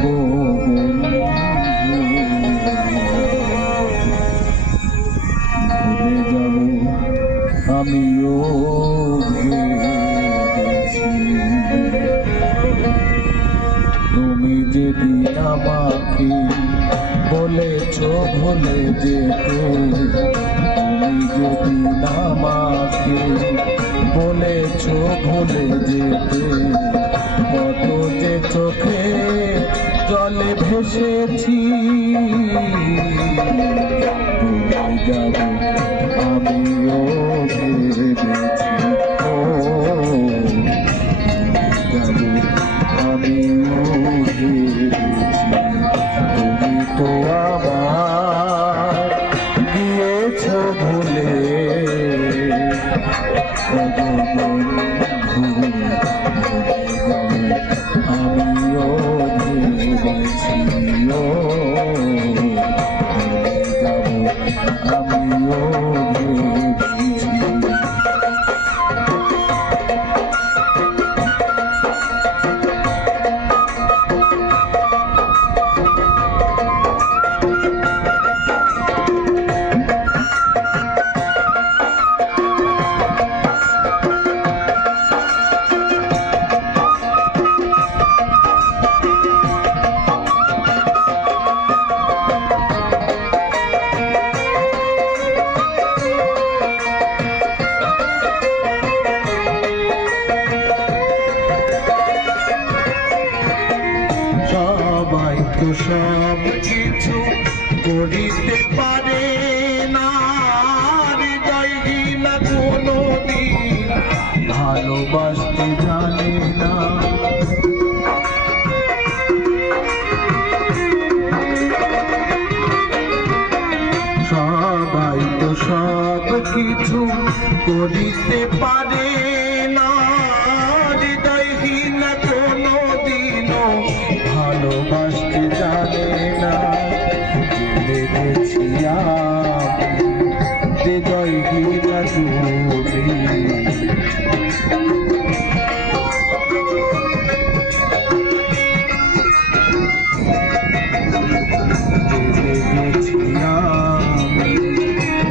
গো ভুলে যাব আমিও তুমি যেদিন আমাকে বলেছ ভুলে যেতে, তুমি যেদিন আমাকে বলেছ ভুলে যেতে, কত যে চোখে জলে ভেসেছি, ভুলে যাব আমিও ভেবেছি, ও যাব আমিও ভেবেছি। তুমি তো আমার গিয়েছ ভুলে, আমিও ভেবেছি, ও যাব আমিও ভেবেছি। সবাই তো সব কিছু করিতে পারে না, হৃদয়হীনা কোনোদিন ভালোবাসতে জানে না। সবাই তো সব কিছু করিতে পারে না, হৃদয়হীনা কোনোদিনও ভালোবাসতে জানে না। জেনে গেছি আমি হৃদয়হীনা তুমি, জেনে গেছি আমি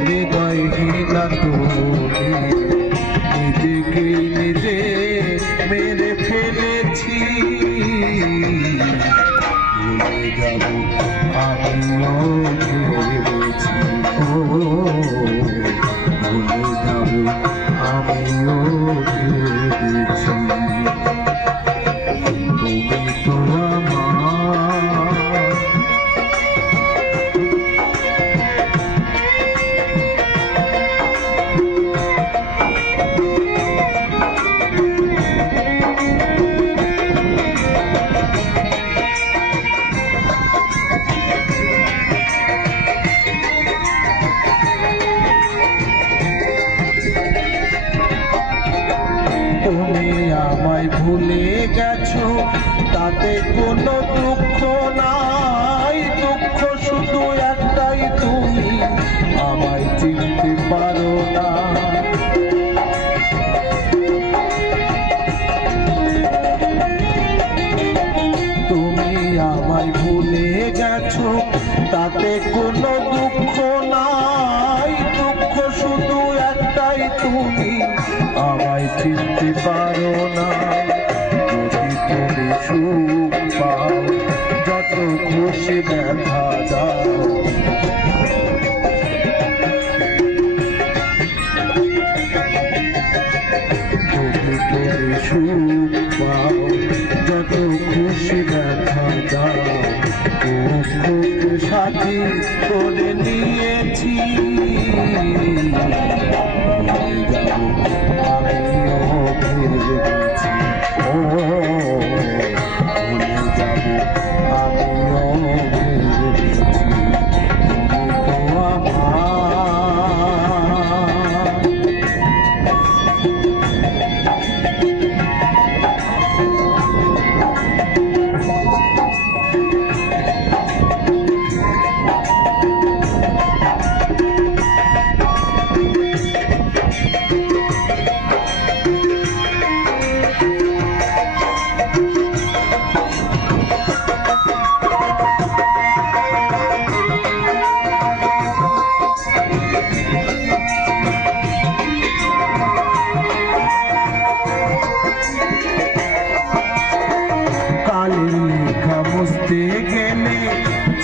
হৃদয়হীনা তুমি, নিজেকে নিজে মেরে ফেলেছি, ভুলে যাব আমিও ভেবেছি, ও ভুলে যাব আমিও ভেবেছি। তুমি তো আমার তুমি আমায় ভুলে গেছো, তাতে কোনো দুঃখ নাই, দুঃখ শুধু একটাই তুমি আমায় চিনতে পারো না। তুমি আমায় ভুলে গেছো, তাতে কোনো দুঃখ নাই, দুঃখ শুধু একটাই তুমি আমায় চিনতে পারো না। যদি তুমি সুখ পাও, যত খুশি দেখা দাও, যদি তুমি সুখ পাও, যত খুশি দেখা দাও, দুঃখকে সাথী করে নিয়েছি, ভুলে যাব আমিও ভেবেছি, ও ভুলে যাব আমিও ভেবেছি। তুমি তো আমার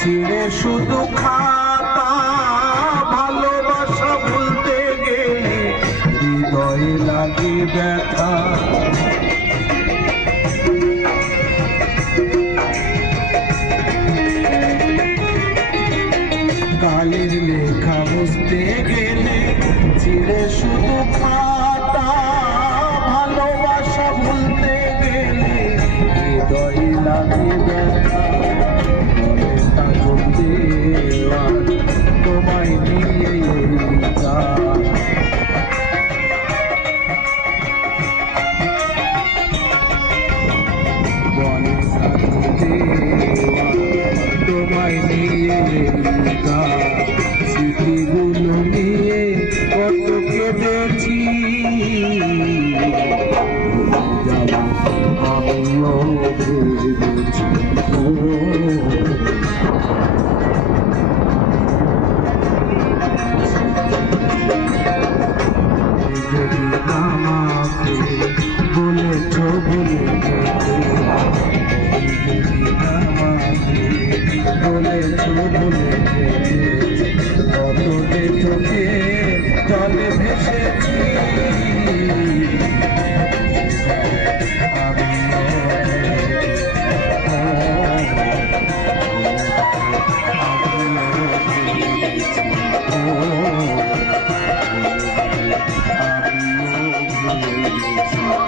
ছিঁড়ে শুধু খাতা, ভালোবাসা ভুলতে গেলে হৃদয়ে লাগে ব্যথা। কালের লেখা বুঝতে গেলে ছিঁড়ে শুধু খাতা, ভালোবাসা ভুলতে গেলে হৃদয়ে লাগে ব্যথা। তোমায় নিয়ে গান, বলে তোমায় নিয়ে গান, স্মৃতিগুলো নিয়ে কত কেঁদেছি। আমিও ভেবেছি বলেছ বলে বলেছ বলে কত চোখে জলে ভেসেছি। Oh